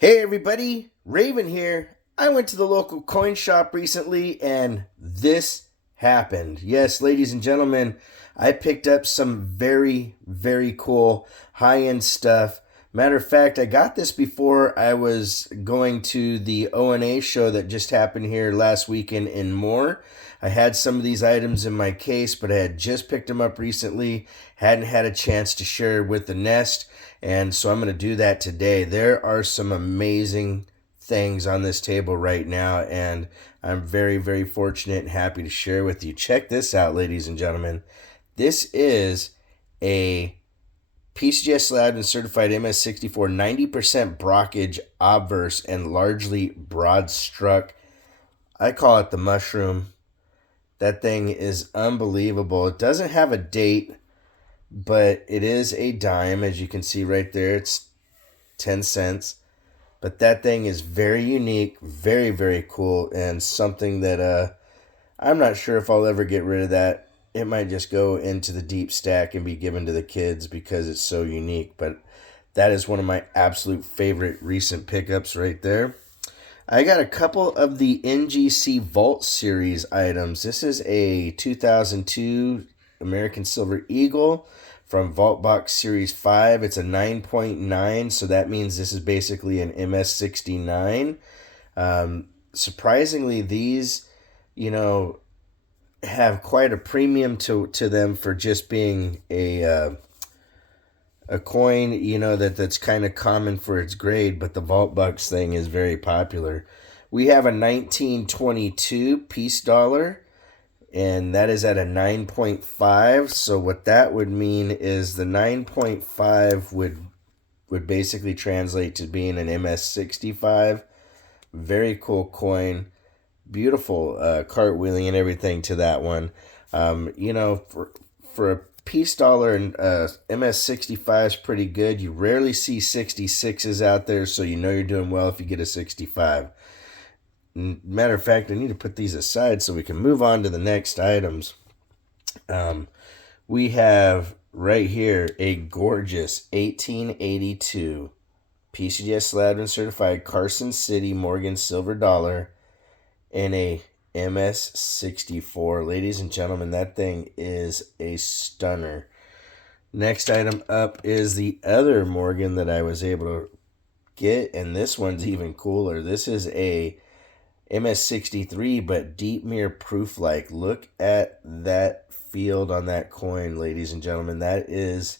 Hey everybody, Raven here. I went to the local coin shop recently and this happened. Yes, ladies and gentlemen, I picked up some very cool high-end stuff. Matter of fact, I got this before I was going to the ONA show that just happened here last weekend in Moore. I had some of these items in my case, but I had just picked them up recently, hadn't had a chance to share with the nest, and so I'm going to do that today. There are some amazing things on this table right now, and I'm very fortunate and happy to share with you. Check this out, ladies and gentlemen. This is a PCGS Lab and certified MS64 90% brockage obverse and largely broad struck. I call it the mushroom. That thing is unbelievable. It doesn't have a date, but it is a dime. As you can see right there, it's 10 cents. But that thing is very unique, very cool, and something that I'm not sure if I'll ever get rid of that. It might just go into the deep stack and be given to the kids because it's so unique. But that is one of my absolute favorite recent pickups right there. I got a couple of the NGC Vault Series items. This is a 2002 American Silver Eagle from Vault Box Series 5. It's a 9.9, so that means this is basically an MS69. Surprisingly, these, have quite a premium to them for just being a coin, that's kind of common for its grade, but the Vault Bucks thing is very popular. We have a 1922 piece dollar, and that is at a 9.5. So what that would mean is the 9.5 would basically translate to being an MS65. Very cool coin. Beautiful cartwheeling and everything to that one. For a piece dollar and MS65 is pretty good. You rarely see 66s out there, so you know you're doing well if you get a 65. Matter of fact, I need to put these aside so we can move on to the next items. We have right here a gorgeous 1882 PCGS Slab and certified Carson City Morgan silver dollar and a MS64. Ladies and gentlemen, that thing is a stunner. Next item up is the other Morgan that I was able to get, and this one's even cooler. This is a MS63, but deep mirror proof like. Look at that field on that coin, ladies and gentlemen. That is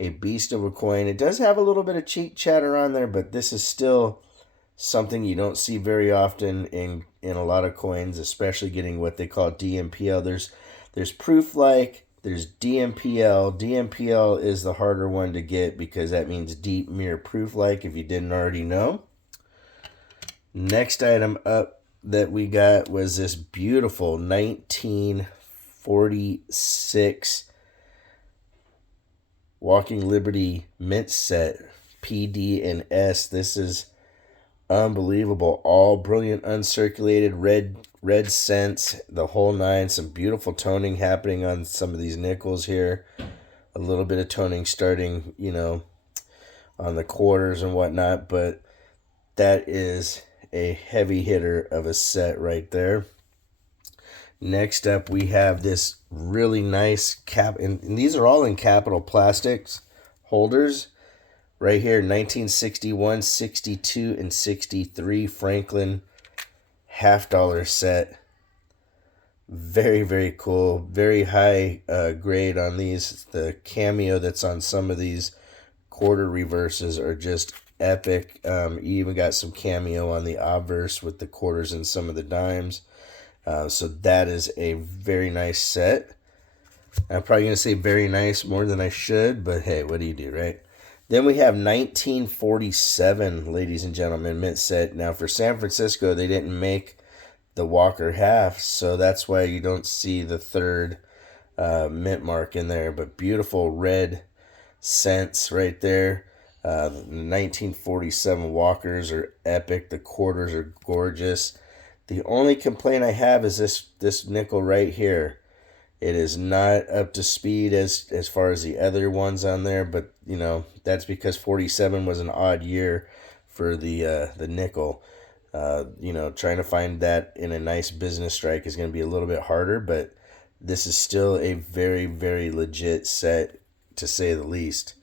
a beast of a coin. It does have a little bit of cheek chatter on there, but this is still something you don't see very often in a lot of coins, especially getting what they call DMPL. There's proof like, there's DMPL. DMPL is the harder one to get because that means deep mirror proof like, if you didn't already know. Next item up that we got was this beautiful 1946 Walking Liberty mint set, PD and S. This is unbelievable. All brilliant uncirculated red cents, the whole nine. Some beautiful toning happening on some of these nickels here. A little bit of toning starting, on the quarters and whatnot, but that is a heavy hitter of a set right there. Next up, we have this really nice cap, and these are all in Capital Plastics holders. Right here, 1961, 62, and 63 Franklin half-dollar set. Very cool. Very high grade on these. The cameo that's on some of these quarter reverses are just epic. You even got some cameo on the obverse with the quarters and some of the dimes. So that is a very nice set. I'm probably going to say very nice more than I should, but hey, what do you do, right? Then we have 1947, ladies and gentlemen, mint set. Now for San Francisco, they didn't make the Walker half, so that's why you don't see the third mint mark in there. But beautiful red cents right there. 1947 Walkers are epic. The quarters are gorgeous. The only complaint I have is this nickel right here. It is not up to speed as far as the other ones on there, but that's because 47 was an odd year for the nickel. Trying to find that in a nice business strike is going to be a little bit harder, but this is still a very, very legit set, to say the least.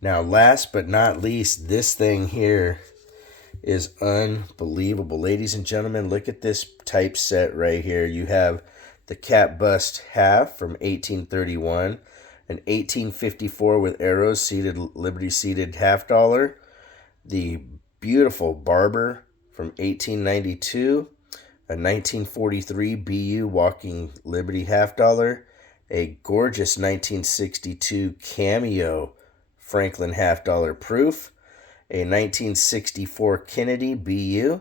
Now, last but not least, this thing here is unbelievable. Ladies and gentlemen, look at this typeset right here. You have the cap bust half from 1831, an 1854 with arrows seated, Liberty seated $50, the beautiful Barber from 1892, a 1943 BU walking Liberty $50, a gorgeous 1962 Cameo Franklin $50 proof, a 1964 Kennedy BU,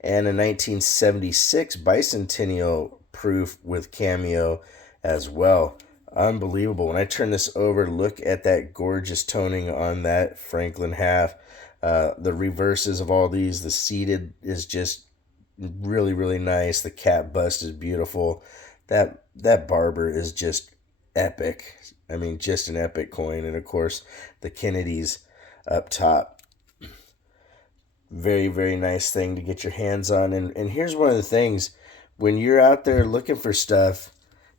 and a 1976 Bicentennial proof with Cameo as well. Unbelievable. When I turn this over, look at that gorgeous toning on that Franklin half. The reverses of all these, the seated is just really, really nice. The cap bust is beautiful. That Barber is just epic. I mean, just an epic coin. And of course, the Kennedys up top. Very, very nice thing to get your hands on. And here's one of the things. When you're out there looking for stuff,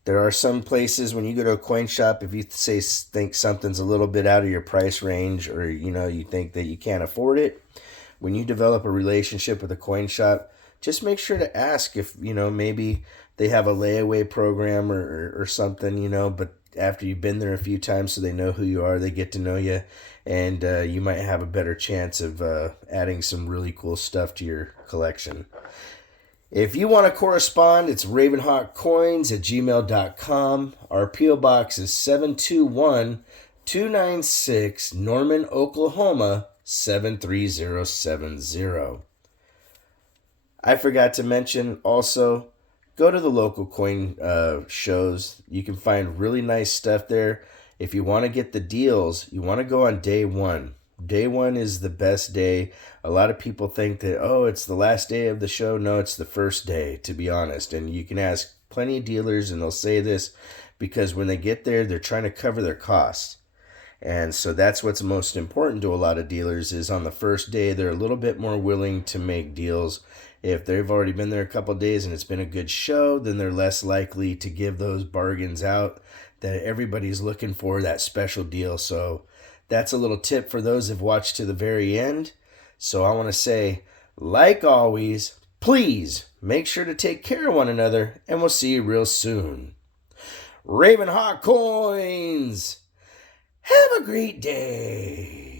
there are some places when you go to a coin shop, if you think something's a little bit out of your price range, or you think that you can't afford it, when you develop a relationship with a coin shop, just make sure to ask if maybe they have a layaway program or something, but after you've been there a few times, so they know who you are, they get to know you, and you might have a better chance of adding some really cool stuff to your collection. If you want to correspond, it's RavenHawkCoins@gmail.com. Our P.O. Box is 721-296, Norman, Oklahoma, 73070. I forgot to mention also, go to the local coin shows. You can find really nice stuff there. If you want to get the deals, you want to go on day one. Day one is the best day. A lot of people think that, it's the last day of the show. No, it's the first day, to be honest. And you can ask plenty of dealers, and they'll say this because when they get there, they're trying to cover their costs. And so that's what's most important to a lot of dealers is on the first day, they're a little bit more willing to make deals. If they've already been there a couple of days and it's been a good show, then they're less likely to give those bargains out that everybody's looking for, that special deal. So that's a little tip for those who've watched to the very end. So I want to say, like always, please make sure to take care of one another, and we'll see you real soon. RavenHawk Coins! Have a great day!